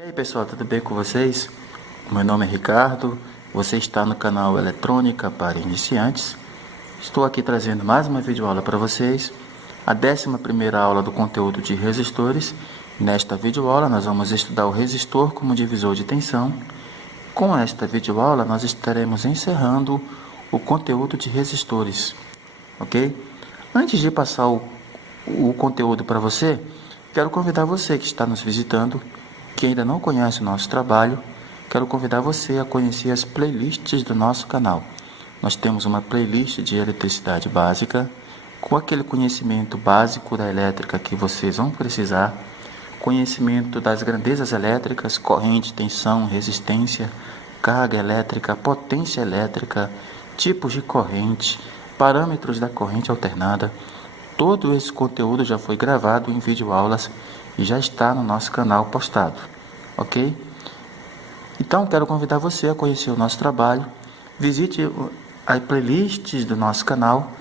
E aí pessoal, tudo bem com vocês? Meu nome é Ricardo, você está no canal Eletrônica para Iniciantes. Estou aqui trazendo mais uma videoaula para vocês, a 11ª aula do conteúdo de resistores. Nesta videoaula nós vamos estudar o resistor como divisor de tensão. Com esta videoaula nós estaremos encerrando o conteúdo de resistores, ok? Antes de passar o conteúdo para você, quero convidar você que está nos visitando, que ainda não conhece o nosso trabalho, quero convidar você a conhecer as playlists do nosso canal. Nós temos uma playlist de eletricidade básica, com aquele conhecimento básico da elétrica que vocês vão precisar, conhecimento das grandezas elétricas, corrente, tensão, resistência, carga elétrica, potência elétrica, tipos de corrente, parâmetros da corrente alternada. Todo esse conteúdo já foi gravado em videoaulas e já está no nosso canal postado, ok? Então, quero convidar você a conhecer o nosso trabalho. Visite as playlists do nosso canal,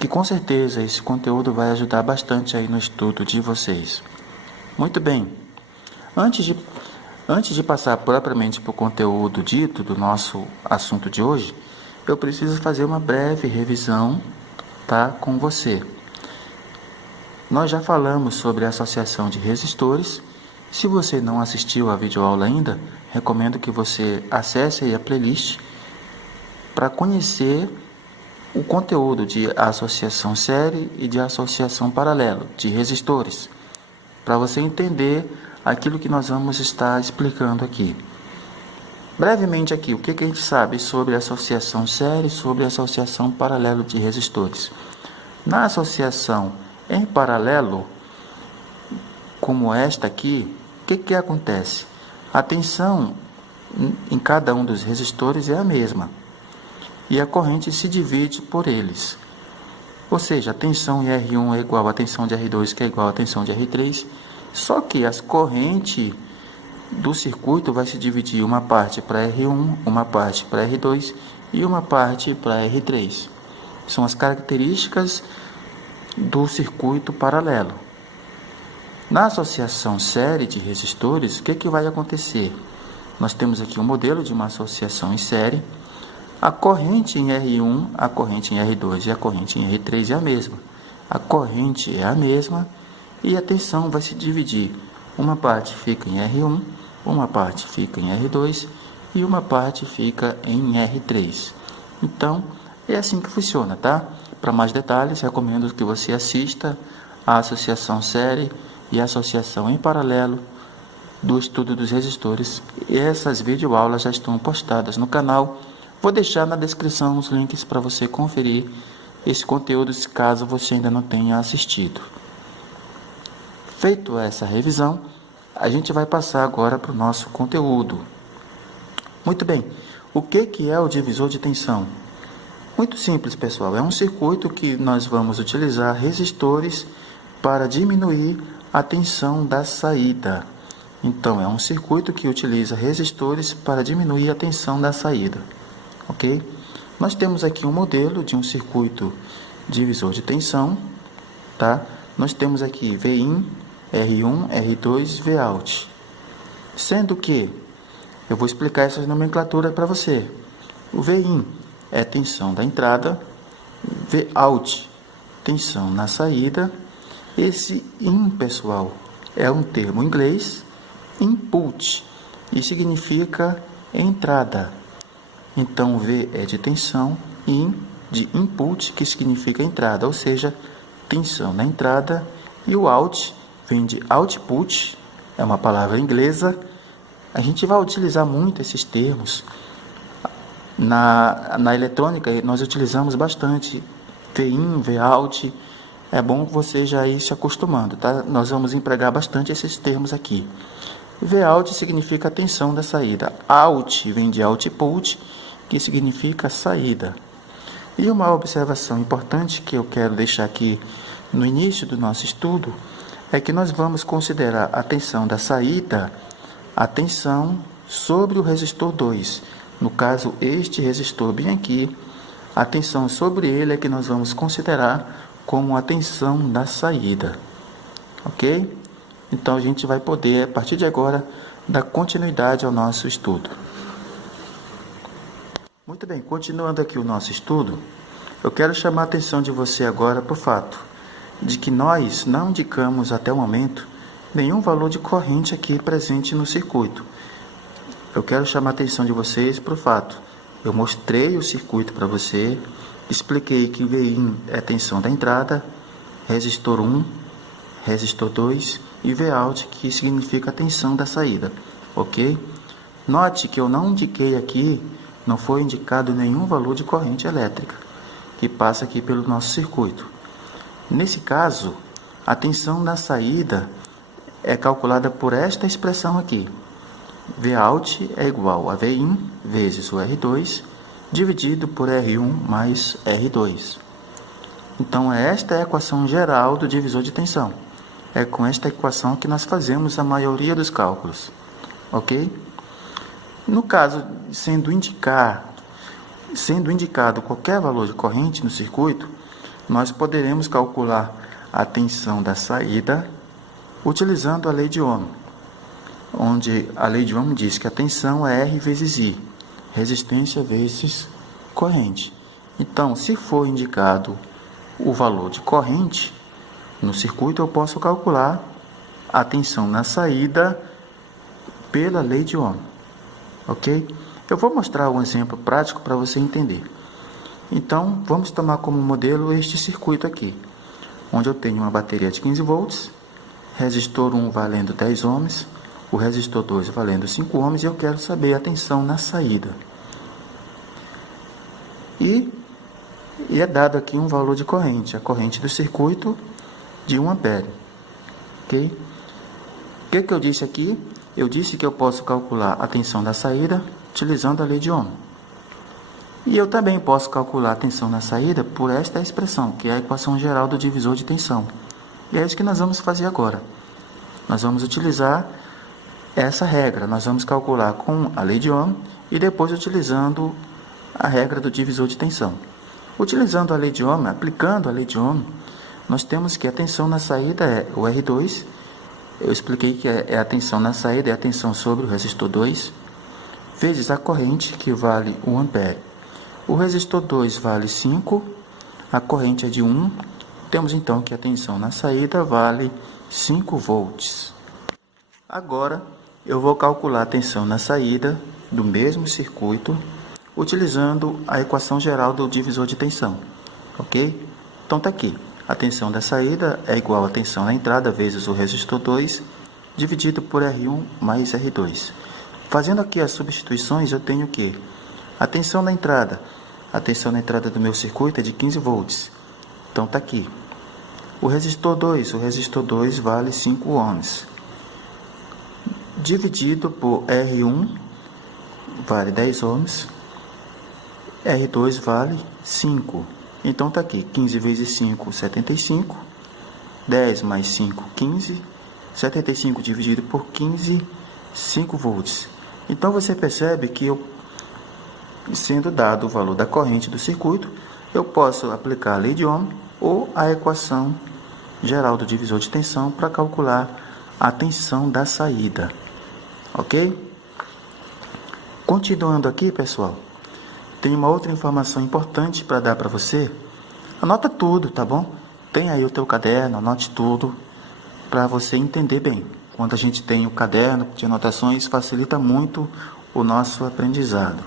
que com certeza esse conteúdo vai ajudar bastante aí no estudo de vocês. Muito bem, antes de passar propriamente para o conteúdo dito do nosso assunto de hoje, eu preciso fazer uma breve revisão, tá, com você. Nós já falamos sobre a associação de resistores. Se você não assistiu a videoaula ainda, recomendo que você acesse aí a playlist para conhecer o conteúdo de associação série e de associação paralelo de resistores, para você entender aquilo que nós vamos estar explicando aqui. Brevemente aqui, o que a gente sabe sobre a associação série e sobre a associação paralelo de resistores. Na associação em paralelo, como esta aqui, o que acontece? A tensão em cada um dos resistores é a mesma, e a corrente se divide por eles. Ou seja, a tensão em R1 é igual à tensão de R2, que é igual à tensão de R3, só que as correntes do circuito vai se dividir uma parte para R1, uma parte para R2 e uma parte para R3. São as características do circuito paralelo. Na associação série de resistores, o que vai acontecer? Nós temos aqui um modelo de uma associação em série. A corrente em R1, a corrente em R2 e a corrente em R3 é a mesma. A corrente é a mesma e a tensão vai se dividir. Uma parte fica em R1, uma parte fica em R2 e uma parte fica em R3. Então, é assim que funciona, tá? Para mais detalhes, recomendo que você assista à associação série e à associação em paralelo do estudo dos resistores. E essas videoaulas já estão postadas no canal. Vou deixar na descrição os links para você conferir esse conteúdo, caso você ainda não tenha assistido. Feito essa revisão, a gente vai passar agora para o nosso conteúdo. Muito bem, o que é o divisor de tensão? Muito simples, pessoal. É um circuito que nós vamos utilizar resistores para diminuir a tensão da saída. Então, é um circuito que utiliza resistores para diminuir a tensão da saída. Ok? Nós temos aqui um modelo de um circuito divisor de tensão, tá? Nós temos aqui Vin, R1, R2, Vout. Sendo que eu vou explicar essa nomenclatura para você. O Vin é tensão da entrada, Vout, tensão na saída. Esse IN, pessoal, é um termo em inglês, input, e significa entrada. Então, V é de tensão, IN de input, que significa entrada, ou seja, tensão na entrada, e o out vem de output, é uma palavra inglesa. A gente vai utilizar muito esses termos. Na eletrônica, nós utilizamos bastante Vin, Vout. É bom você já ir se acostumando, tá? Nós vamos empregar bastante esses termos aqui. Vout significa tensão da saída. Out vem de output, que significa saída. E uma observação importante que eu quero deixar aqui no início do nosso estudo é que nós vamos considerar a tensão da saída a tensão sobre o resistor 2. No caso, este resistor bem aqui, a tensão sobre ele é que nós vamos considerar como a tensão da saída. Ok? Então, a gente vai poder, a partir de agora, dar continuidade ao nosso estudo. Muito bem, continuando aqui o nosso estudo, eu quero chamar a atenção de você agora para o fato de que nós não indicamos até o momento nenhum valor de corrente aqui presente no circuito. Eu quero chamar a atenção de vocês para o fato, eu mostrei o circuito para você, expliquei que VIN é a tensão da entrada, resistor 1, resistor 2 e Vout, que significa a tensão da saída, ok? Note que eu não indiquei aqui, não foi indicado nenhum valor de corrente elétrica que passa aqui pelo nosso circuito. Nesse caso, a tensão da saída é calculada por esta expressão aqui. Vout é igual a VIN vezes o R2 dividido por R1 mais R2. Então, esta é a equação geral do divisor de tensão. É com esta equação que nós fazemos a maioria dos cálculos, ok? No caso, sendo indicado qualquer valor de corrente no circuito, nós poderemos calcular a tensão da saída utilizando a lei de Ohm, onde a lei de Ohm diz que a tensão é R vezes I, resistência vezes corrente. Então, se for indicado o valor de corrente no circuito, eu posso calcular a tensão na saída pela lei de Ohm, ok? Eu vou mostrar um exemplo prático para você entender. Então, vamos tomar como modelo este circuito aqui, onde eu tenho uma bateria de 15 volts, resistor 1 valendo 10 ohms, o resistor 2 valendo 5 ohms, e eu quero saber a tensão na saída. E é dado aqui um valor de corrente, a corrente do circuito de 1 ampere. Ok? O que eu disse aqui? Eu disse que eu posso calcular a tensão da saída utilizando a lei de Ohm. E eu também posso calcular a tensão na saída por esta expressão, que é a equação geral do divisor de tensão. E é isso que nós vamos fazer agora. Nós vamos utilizar essa regra. Nós vamos calcular com a lei de Ohm e depois utilizando a regra do divisor de tensão. Utilizando a lei de Ohm, aplicando a lei de Ohm, nós temos que a tensão na saída é o R2. Eu expliquei que é a tensão na saída, é a tensão sobre o resistor 2, vezes a corrente, que vale 1 ampere. O resistor 2 vale 5, a corrente é de 1. Temos então que a tensão na saída vale 5 volts. Agora, eu vou calcular a tensão na saída do mesmo circuito, utilizando a equação geral do divisor de tensão, ok? Então está aqui, a tensão da saída é igual à tensão na entrada vezes o resistor 2, dividido por R1 mais R2. Fazendo aqui as substituições, eu tenho que a tensão na entrada do meu circuito é de 15 volts, então está aqui. O resistor 2 vale 5 ohms, dividido por R1, vale 10 ohms, R2 vale 5. Então está aqui, 15 vezes 5, 75. 10 mais 5, 15. 75 dividido por 15, 5 volts. Então você percebe que sendo dado o valor da corrente do circuito, eu posso aplicar a lei de Ohm ou a equação geral do divisor de tensão para calcular a tensão da saída. Ok? Continuando aqui, pessoal, tem uma outra informação importante para dar para você. Anota tudo, tá bom? Tem aí o teu caderno, anote tudo para você entender bem. Quando a gente tem o caderno de anotações, facilita muito o nosso aprendizado.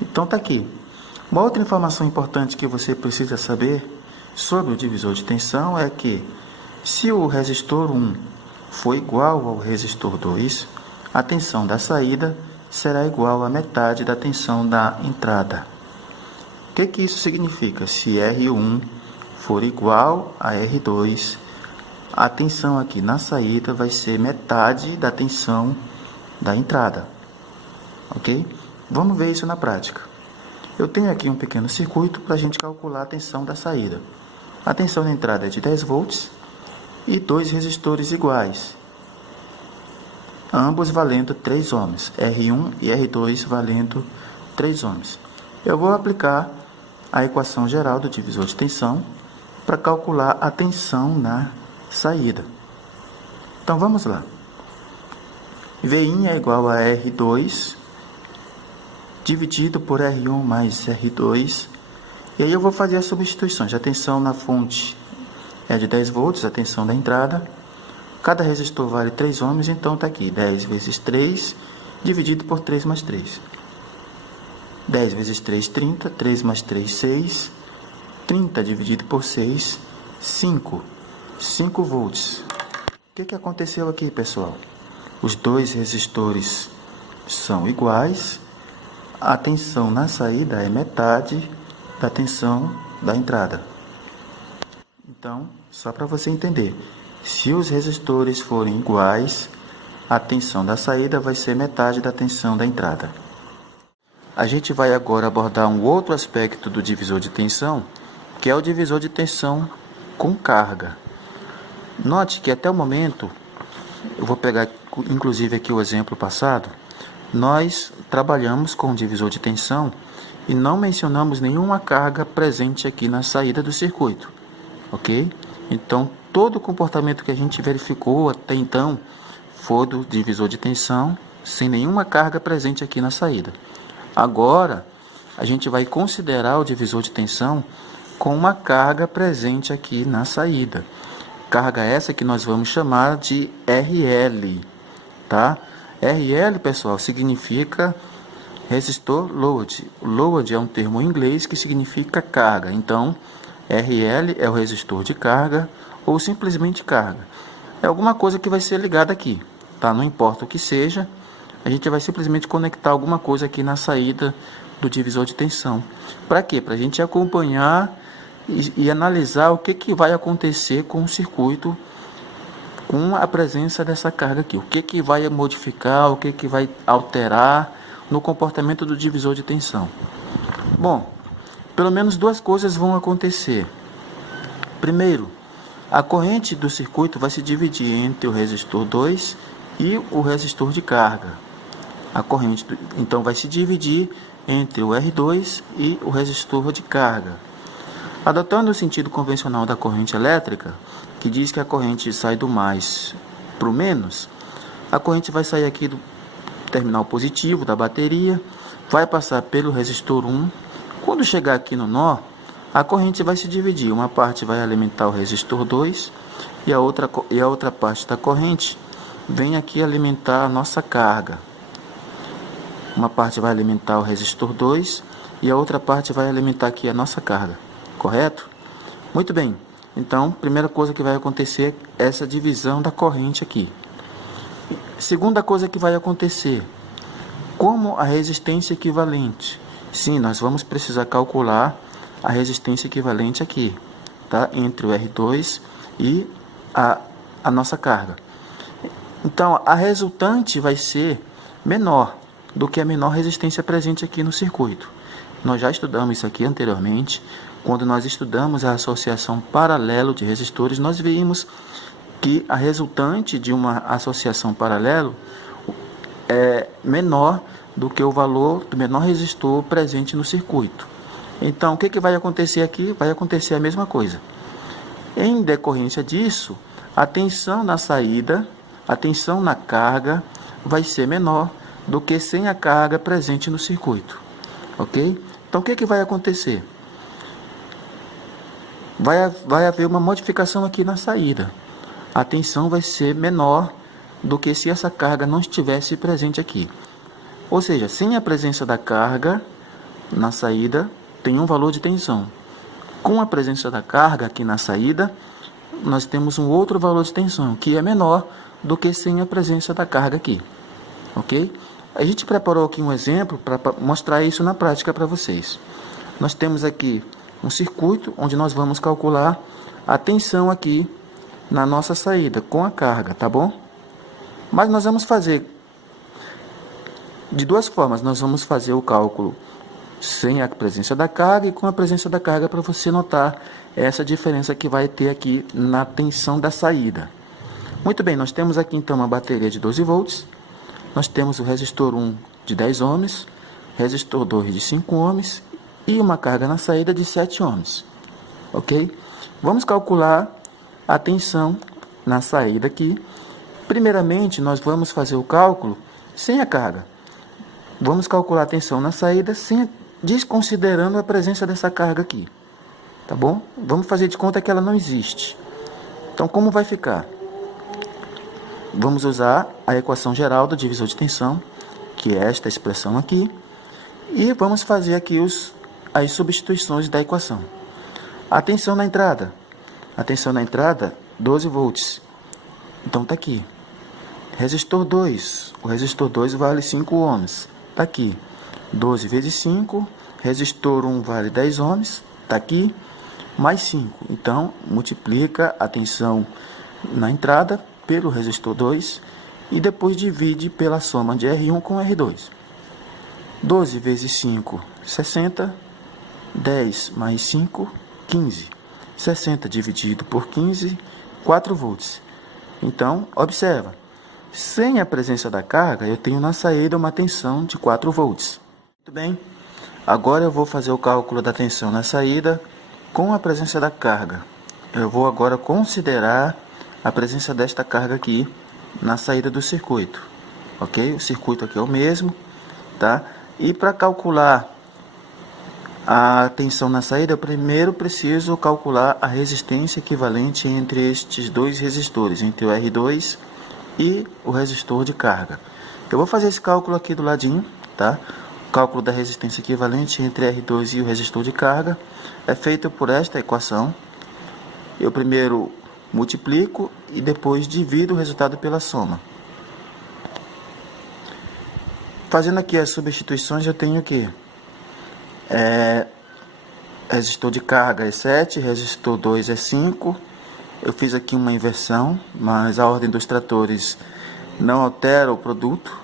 Então tá aqui. Uma outra informação importante que você precisa saber sobre o divisor de tensão é que se o resistor 1 for igual ao resistor 2, a tensão da saída será igual à metade da tensão da entrada. O que isso significa? Se R1 for igual a R2, a tensão aqui na saída vai ser metade da tensão da entrada. Ok? Vamos ver isso na prática. Eu tenho aqui um pequeno circuito para a gente calcular a tensão da saída. A tensão da entrada é de 10 volts e 2 resistores iguais, ambos valendo 3 ohms, R1 e R2 valendo 3 ohms. Eu vou aplicar a equação geral do divisor de tensão para calcular a tensão na saída. Então vamos lá. Vin é igual a R2 dividido por R1 mais R2. E aí eu vou fazer as substituições. A tensão na fonte é de 10 volts, a tensão da entrada. Cada resistor vale 3 ohms, então está aqui 10 vezes 3 dividido por 3 mais 3. 10 vezes 3, 30. 3 mais 3, 6. 30 dividido por 6, 5. 5 volts. O que aconteceu aqui, pessoal? Os dois resistores são iguais. A tensão na saída é metade da tensão da entrada. Então, só para você entender, se os resistores forem iguais, a tensão da saída vai ser metade da tensão da entrada. A gente vai agora abordar um outro aspecto do divisor de tensão, que é o divisor de tensão com carga. Note que até o momento, eu vou pegar inclusive aqui o exemplo passado, nós trabalhamos com o divisor de tensão e não mencionamos nenhuma carga presente aqui na saída do circuito, ok? Então, todo o comportamento que a gente verificou até então foi do divisor de tensão, sem nenhuma carga presente aqui na saída. Agora, a gente vai considerar o divisor de tensão com uma carga presente aqui na saída. Carga essa que nós vamos chamar de RL, tá? RL, pessoal, significa resistor load. Load é um termo em inglês que significa carga. Então, RL é o resistor de carga ou simplesmente carga. É alguma coisa que vai ser ligada aqui, tá? Não importa o que seja, a gente vai simplesmente conectar alguma coisa aqui na saída do divisor de tensão. Para quê? Para a gente acompanhar e analisar o que vai acontecer com o circuito com a presença dessa carga aqui. O que vai modificar, o que vai alterar no comportamento do divisor de tensão. Bom, pelo menos duas coisas vão acontecer. Primeiro, a corrente do circuito vai se dividir entre o resistor 2 e o resistor de carga. A corrente, então, vai se dividir entre o R2 e o resistor de carga. Adotando o sentido convencional da corrente elétrica, que diz que a corrente sai do mais para o menos, a corrente vai sair aqui do terminal positivo da bateria, vai passar pelo resistor 1. Quando chegar aqui no nó, a corrente vai se dividir. Uma parte vai alimentar o resistor 2 e a outra parte da corrente vem aqui alimentar a nossa carga. Uma parte vai alimentar o resistor 2 e a outra parte vai alimentar aqui a nossa carga. Correto? Muito bem. Então, primeira coisa que vai acontecer é essa divisão da corrente aqui. Segunda coisa que vai acontecer, como a resistência equivalente. Sim, nós vamos precisar calcular a resistência equivalente aqui, tá? Entre o R2 e a nossa carga. Então, a resultante vai ser menor do que a menor resistência presente aqui no circuito. Nós já estudamos isso aqui anteriormente. Quando nós estudamos a associação paralelo de resistores, nós vimos que a resultante de uma associação paralelo é menor do que o valor do menor resistor presente no circuito. Então, o que vai acontecer aqui? Vai acontecer a mesma coisa. Em decorrência disso, a tensão na saída, a tensão na carga vai ser menor do que sem a carga presente no circuito. Ok? Então, o que vai acontecer? Vai haver uma modificação aqui na saída. A tensão vai ser menor do que se essa carga não estivesse presente aqui. Ou seja, sem a presença da carga na saída, tem um valor de tensão. Com a presença da carga aqui na saída, nós temos um outro valor de tensão, que é menor do que sem a presença da carga aqui. Ok? A gente preparou aqui um exemplo para mostrar isso na prática para vocês. Nós temos aqui um circuito onde nós vamos calcular a tensão aqui na nossa saída com a carga, tá bom? Mas nós vamos fazer de duas formas. Nós vamos fazer o cálculo sem a presença da carga e com a presença da carga, para você notar essa diferença que vai ter aqui na tensão da saída. Muito bem, nós temos aqui então uma bateria de 12 volts, nós temos o resistor 1 de 10 ohms, resistor 2 de 5 ohms e uma carga na saída de 7 ohms. Ok? Vamos calcular a tensão na saída aqui Primeiramente, nós vamos fazer o cálculo sem a carga. Vamos calcular a tensão na saída desconsiderando a presença dessa carga aqui. Tá bom? Vamos fazer de conta que ela não existe. Então, como vai ficar? Vamos usar a equação geral do divisor de tensão, que é esta expressão aqui, e vamos fazer aqui as substituições da equação. A tensão na entrada. A tensão na entrada, 12 volts. Então, está aqui. Resistor 2. O resistor 2 vale 5 ohms. Está aqui. 12 vezes 5. Resistor 1 vale 10 ohms. Está aqui. Mais 5. Então, multiplica a tensão na entrada pelo resistor 2 e depois divide pela soma de R1 com R2. 12 vezes 5, 60. 10 mais 5, 15. 60 dividido por 15, 4 volts. Então, observa. Sem a presença da carga, eu tenho na saída uma tensão de 4 volts. Muito bem. Agora eu vou fazer o cálculo da tensão na saída com a presença da carga. Eu vou agora considerar a presença desta carga aqui na saída do circuito. Ok? O circuito aqui é o mesmo, tá? E para calcular a tensão na saída, eu primeiro preciso calcular a resistência equivalente entre estes dois resistores, entre o R2 e o resistor de carga. Eu vou fazer esse cálculo aqui do ladinho, tá? O cálculo da resistência equivalente entre R2 e o resistor de carga é feito por esta equação. Eu primeiro multiplico e depois divido o resultado pela soma. Fazendo aqui as substituições, eu tenho que resistor de carga é 7, resistor 2 é 5. Eu fiz aqui uma inversão, mas a ordem dos tratores não altera o produto.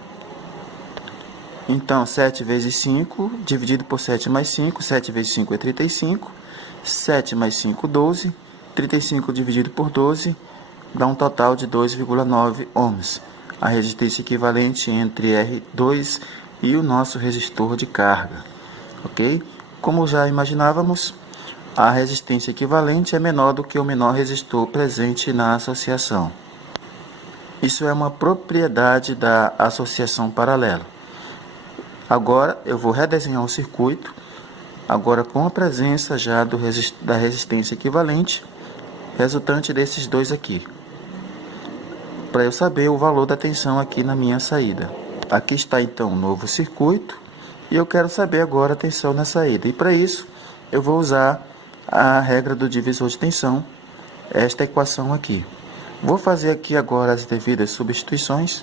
Então, 7 vezes 5, dividido por 7 mais 5, 7 vezes 5 é 35, 7 mais 5, 12, 35 dividido por 12, dá um total de 2,9 ohms. A resistência equivalente entre R2 e o nosso resistor de carga. Ok? Como já imaginávamos, a resistência equivalente é menor do que o menor resistor presente na associação. Isso é uma propriedade da associação paralela. Agora eu vou redesenhar o circuito, agora com a presença já da resistência equivalente, resultante desses dois aqui, para eu saber o valor da tensão aqui na minha saída. Aqui está então o novo circuito, e eu quero saber agora a tensão na saída. E para isso, eu vou usar a regra do divisor de tensão, esta equação aqui. Vou fazer aqui agora as devidas substituições.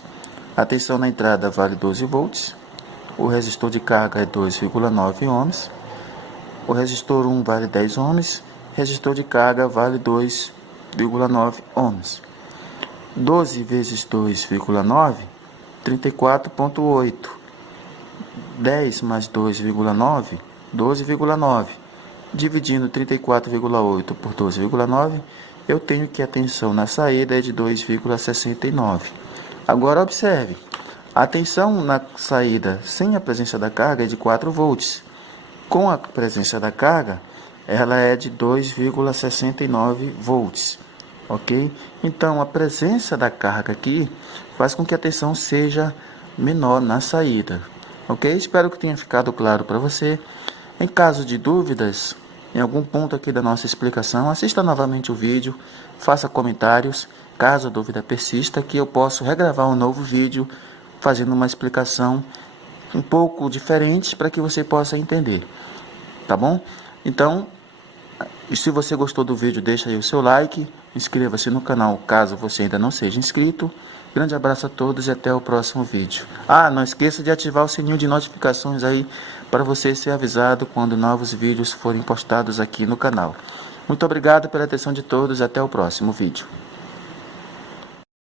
A tensão na entrada vale 12 volts. O resistor de carga é 2,9 ohms. O resistor 1 vale 10 ohms. Resistor de carga vale 2,9 ohms. 12 vezes 2,9, 34,8. 10 mais 2,9, 12,9. Dividindo 34,8 por 12,9, eu tenho que a tensão na saída é de 2,69. Agora observe, a tensão na saída sem a presença da carga é de 4 volts. Com a presença da carga, ela é de 2,69 volts. Ok? Então, a presença da carga aqui faz com que a tensão seja menor na saída. Ok? Espero que tenha ficado claro para você. Em caso de dúvidas, em algum ponto aqui da nossa explicação, assista novamente o vídeo, faça comentários. Caso a dúvida persista, que eu posso regravar um novo vídeo fazendo uma explicação um pouco diferente para que você possa entender. Tá bom? Então, se você gostou do vídeo, deixa aí o seu like, inscreva-se no canal caso você ainda não seja inscrito. Grande abraço a todos e até o próximo vídeo. Não esqueça de ativar o sininho de notificações aí para você ser avisado quando novos vídeos forem postados aqui no canal. Muito obrigado pela atenção de todos e até o próximo vídeo.